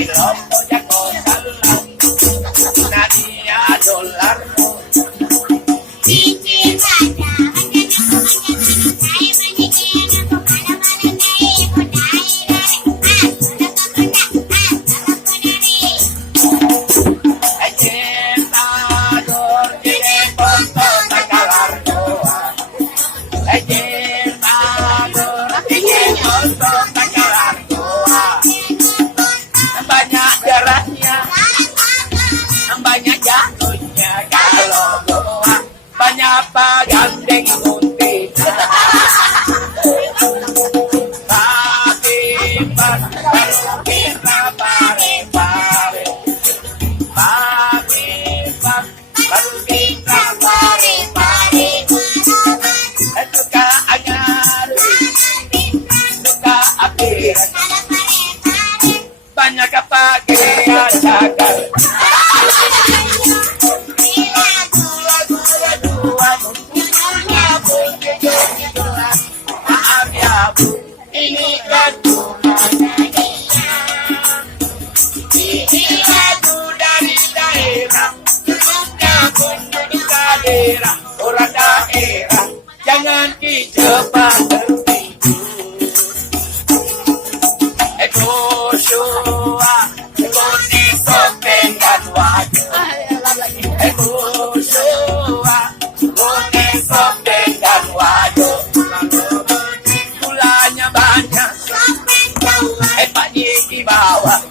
Ilonggo jago dalam Nadia dolar Cincin saja banyak darahnya, banyak jatuhnya kalau goa, banyak pagandeng putih. Tapi baru kita pare-pare, tapi baru kita pare-pare. Suka anyar, suka akhir. Banyak kepakean cakar maaf ya bu, ini kan ini lagu dari daerah, duduknya pun duduk daerah, orang daerah, jangan cepat tertidur. Joshua, Koni Sopeng dan Wajah. Joshua, Koni Sopeng dan Wajah. Gulanya banyak, Pak di bawah.